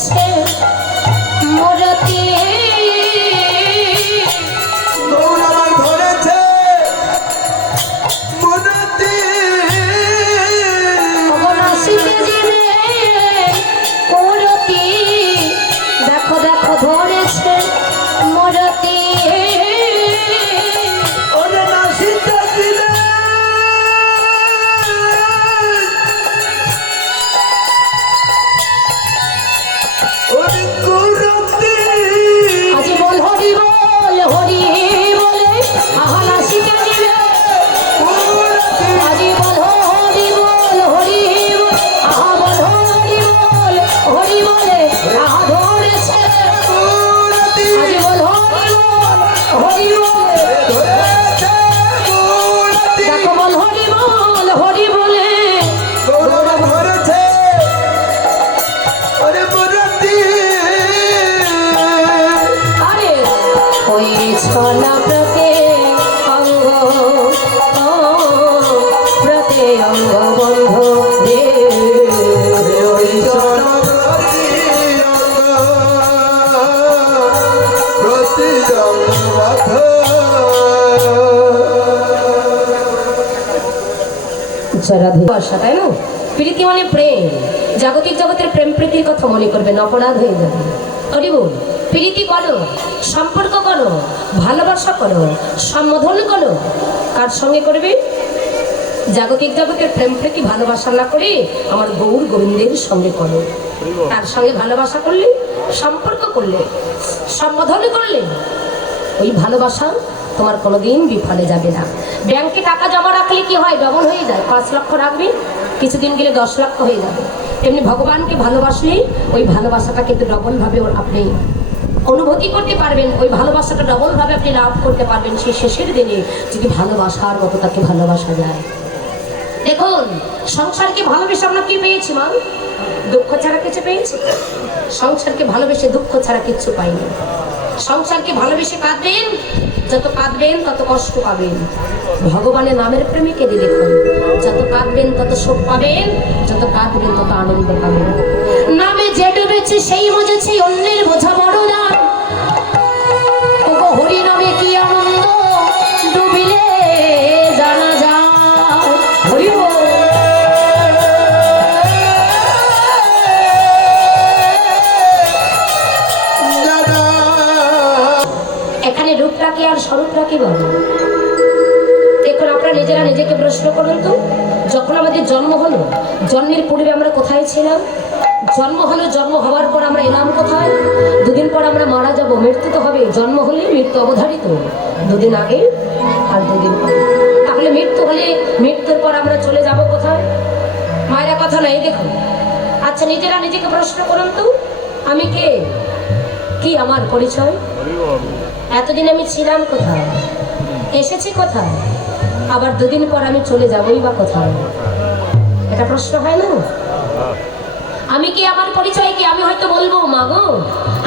ধরেছে মোরতে দেখো দেখো ধরেছে মোরতে তাই না? প্রীতি মানে প্রেম। জাগতিক জগতের প্রেম প্রীতির কথা মনে করবেন, অপরাধ হয়ে যাবে। প্রীতি করো, সম্পর্ক করো, ভালোবাসা করো, সম্বোধন করো। কার সঙ্গে করবে? জাগতিক জগতের প্রেম প্রীতি ভালোবাসা না করে আমার গৌর গোবিন্দের সঙ্গে করো। তার সঙ্গে ভালোবাসা করলে, সম্পর্ক করলে, সম্বোধন করলে, ওই ভালোবাসা তোমার কোনোদিন বিফলে যাবে না। ব্যাংকে টাকা জমা রাখলে কি হয়? ডবল হয়ে যায়। 5 লক্ষ রাখবি, কিছুদিন গেলে 10 লক্ষ হয়ে যাবে। তেমনি ভগবানকে ভালোবাসলে ওই ভালোবাসাটা কিন্তু ডবলভাবে আপনি অনুভূতি করতে পারবেন, ওই ভালোবাসাটা ডবলভাবে আপনি লাভ করতে পারবেন সেই শেষের দিনে, যদি ভালোবাসার মতো তাকে ভালোবাসা যায়। দেখুন, সংসারকে ভালোবেসে আমরা কি পেয়েছি মা? দুঃখ ছাড়া কিছু পেয়েছি? সংসারকে ভালোবেসে দুঃখ ছাড়া কিচ্ছু পাইনি। সংসারকে ভালোবেসে কাঁদবেন, যত কাঁদবেন তত কষ্ট পাবেন। ভগবানের নামের প্রেমে কেঁদে দেখুন, যত কাঁদবেন তত সুখ পাবেন, যত কাঁদবেন তত আনন্দ পাবেন। নামে যে ডুবেছে সেই বুঝেছে অন্যের বোঝা বড় না। হরি নামে কি আনন্দ ডুবিলে জানা যায়। হরি এখানে রূপটাকে আর স্বরূপটাকে বলো। দেখুন, আপনারা নিজেরা নিজেকে প্রশ্ন করুন তো, যখন আমাদের জন্ম হলো, জন্মের পূর্বে আমরা কোথায় ছিলাম? জন্ম হলো, জন্ম হওয়ার পর আমরা এলাম কোথায়? 2 দিন পর আমরা মারা যাব, মৃত্যু তো হবে। জন্ম হলে মৃত্যু অবধারিত, 2 দিন আগে আর 2 দিন পরে। তাহলে মৃত্যু হলে মৃত্যুর পর আমরা চলে যাব কোথায়? মায়েরা কথা নাই। দেখুন, আচ্ছা নিজেরা নিজেকে প্রশ্ন করুন তো, আমি কে? কি আমার পরিচয়? এতদিন আমি ছিলাম কোথায়? এসেছি কোথায়? আবার 2 দিন পর আমি চলে যাবই বা কোথায়? এটা প্রশ্ন হয় না? আমি কি, আমার পরিচয় কি? আমি হয়তো বলবো, মা গো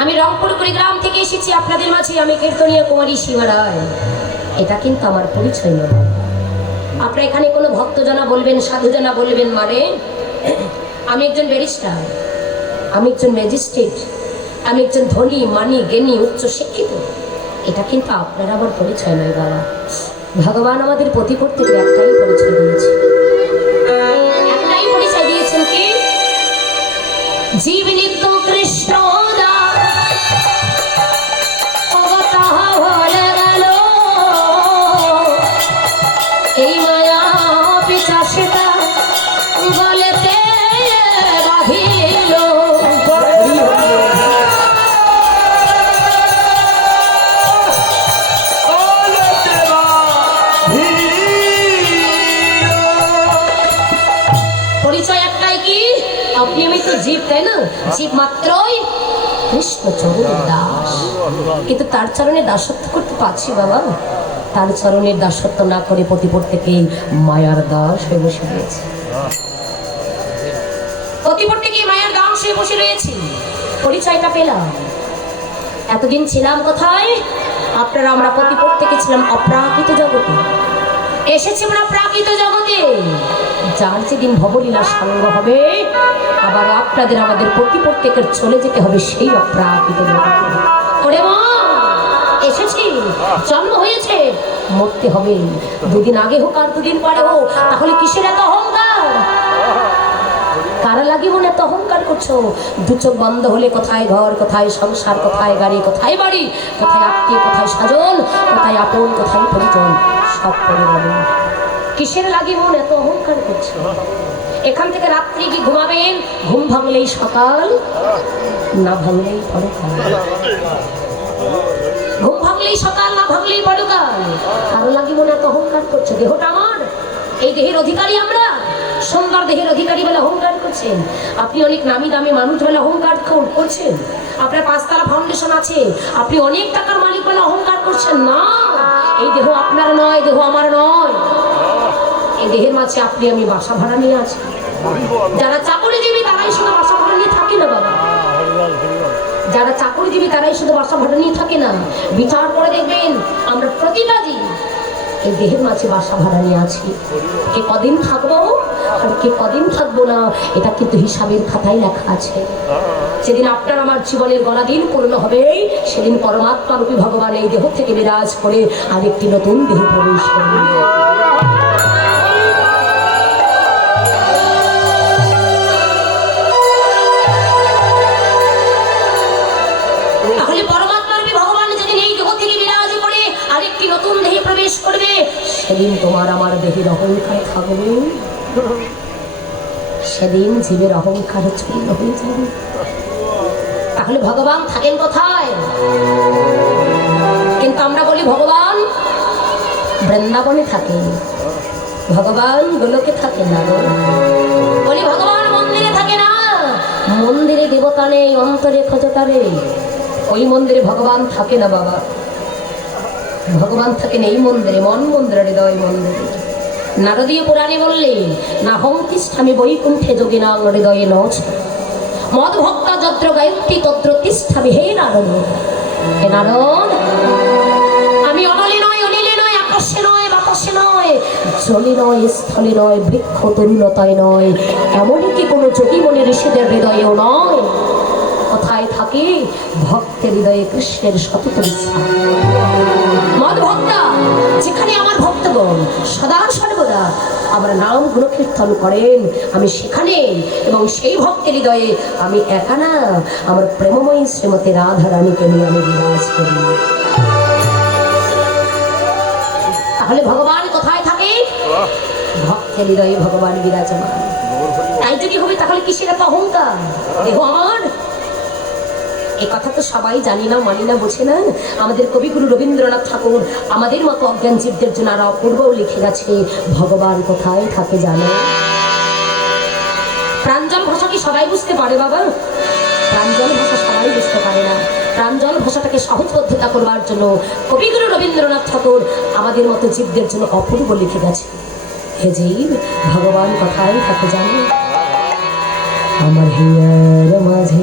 আমি রংপুর কুড়িগ্রাম থেকে এসেছি আপনাদের মাঝে, আমি কীর্তনীয় কুমারী সীমা রায়। এটা কিন্তু আমার পরিচয় নয়। আপনারা এখানে কোনো ভক্তজনা বলবেন, সাধুজনা বলবেন, মানে আমি একজন ব্যারিস্টার, আমি একজন ম্যাজিস্ট্রেট, আমি একজন ধনী, মানি, জ্ঞানী, উচ্চ শিক্ষিত। এটা কিন্তু আপনারা আমার পরিচয় নয় বাবা। ভগবান আমাদের প্রতিপত্তিকে একটাই পরিচয় দিয়েছে, একটাই পরিচয় দিয়েছেন, কি? জীব নিত্য কৃষ্ণ এই মায়া পিছাসেটা বলতে বাঁধিল। পরিচয় একটাই, কি? আপনি আমি তো জীব, তাই না? জীব মাত্রই কৃষ্ণ চরণের দাস, কিন্তু তার চরণে দাসত্ব করতে পারছি বাবা? তার চরণের দাসত্ব না করে প্রতিপত্তিকে মায়ার দাস হয়ে বসে রয়েছে। প্রতিপত্তিকে মায়ার দাস হয়ে বসে রয়েছে। পরিচয়টা পেলাম। এতদিন ছিলাম কোথায়? আপনারা আমরা প্রতিপত্তিকে ছিলাম অপ্রাকৃত জগতে। এসেছি আমরা প্রাকৃত জগতে, যার যেদিন ভবলীলা সাঙ্গ হবে আবার আপনাদের আমাদের প্রত্যেকের চলে যেতে হবে সেই অপ্রাকৃত জগতে। ওরে মা, এসেছি, জন্ম হয়েছে, মরতে হবে। দুদিন আগে হোক আর দুদিন পরে হোক, তাহলে কিসের এত অহংকার? কারা লাগি মনে এত অহংকার করছো? দু চোখ বন্ধ হলে কোথায় ঘর, কোথায় সংসার, কোথায় গাড়ি, কোথায় বাড়ি, কোথায় আত্মীয়, কোথায় স্বজন, কোথায় আপন, কোথায় পরিজন, সব করে বলেন কিসের লাগি মন এত অহংকার করছো? এখান থেকে রাত্রি কি ঘুমাবেন? ঘুম ভাঙলেই সকাল, না ভাঙলেই পরকাল। ঘুম ভাঙলেই সকাল, না ভাঙলেই পরকাল। কারো লাগি মনে এত অহংকার করছো? দেহটা আমার, এই দেহের অধিকারী আমরা, সুন্দর দেহের অধিকারী বলে অহংকার করছেন। আপনি অনেক নামি দামি মানুষ বলে অহংকার করছেন। আপনার 5 তলা ফাউন্ডেশন আছে, আপনি অনেক টাকার মালিক বলে অহংকার করছেন। না, এই দেহ আপনার নয়, দেহ আমার নয়। এই দেহের মাঝে আপনি আমি বাসা ভাড়া নিয়ে আছি। যারা চাকরিজীবী তারাই শুধু বাসা ভাড়া নিয়ে থাকে না বাবা, যারা চাকরিজীবী তারাই শুধু বাসা ভাড়া নিয়ে থাকে না। বিচার করে দেখবেন আমরা প্রতিবাদী এই দেহের মাঝে বাসা ভাড়া নিয়ে আছি। কে কদিন থাকবো আর কে কদিন থাকবো না, এটা কিন্তু হিসাবের খাতায় লেখা আছে। যেদিন আপনার আমার জীবনের গলা দিন পূর্ণ হবে, সেদিন পরমাত্মা রূপী ভগবান এই দেহ থেকে বিরাজ করে আরেকটি নতুন দেহে প্রবেশ করবে। তাহলে পরমাত্মা রূপী ভগবান যেদিন এই দেহ থেকে বিরাজ করে আরেকটি নতুন দেহে প্রবেশ করবে, সেদিন তোমার আমার দেহের অহংকার থাকবে, সেদিন জীবের অহংকার চূর্ণ হয়ে যাবে। তাহলে ভগবান থাকেন কোথায়? কিন্তু আমরা বলি ভগবান বৃন্দাবনে থাকেন, ভগবান গোলকে থাকে না। বলি ভগবান মন্দিরে থাকে না, মন্দিরে দেবতা নেই, অন্তরে খোঁজতা নেই। ওই মন্দিরে ভগবান থাকে না বাবা, ভগবান থাকেন এই মন্দিরে, মন মন্দিরে, হৃদয় মন্দিরে। নারদীয় পুরাণে বললেন, না হং তিষ্ঠামি বৈকুণ্ঠে যোগিনা হৃদয়ে নচ মদ ভক্তা যত্র গায়ত্রী তত্র তিষ্ঠামি। হে নারদ, হে নারদ, আমি অনলে নয়, অনিলে নয়, আকাশে নয়, বাতাসে নয়, জলে নয়, স্থলে নয়, বৃক্ষ তরুলতায় নয়, এমনকি কোনো যোগী মনে ঋষিদের হৃদয়েও নয়। কোথায় থাকে? ভক্তের হৃদয়ে কৃষ্ণের সতত ইচ্ছা। মদ ভক্তা, যেখানে আমার ভক্তগণ সদা সর্বদা আমার নাম গুণকীর্তন করেন, আমি সেখানে, এবং সেই ভক্তের হৃদয়ে আমি একা না, আমার প্রেমময়ী শ্রীমতী রাধা রানীকে নিয়ে আমি বিরাজ করি। তাহলে ভগবান কোথায় থাকে? ভক্তের হৃদয়ে ভগবান বিরাজমান। তাই যদি হবে তাহলে কিসের এত অহংকার? দেহ আমার, এই কথা তো সবাই জানি না, মানি না, বোঝে না। আমাদের কবিগুরু রবীন্দ্রনাথ ঠাকুর আমাদের মতো অজ্ঞান জীবদের জন্য আরো অপূর্বও লিখে গেছে, ভগবান কোথায় থাকে জানো? প্রাঞ্জল ভাষা কি সবাই বুঝতে পারে বাবা? প্রাঞ্জল ভাষা সবাই বুঝতে পারে না। প্রাঞ্জল ভাষাটাকে সহজবদ্ধতা করবার জন্য কবিগুরু রবীন্দ্রনাথ ঠাকুর আমাদের মতো জীবদের জন্য অপূর্ব লিখে গেছে। হে জীব, ভগবান কোথায় থাকে জানো? আমার হিয়ার মাঝে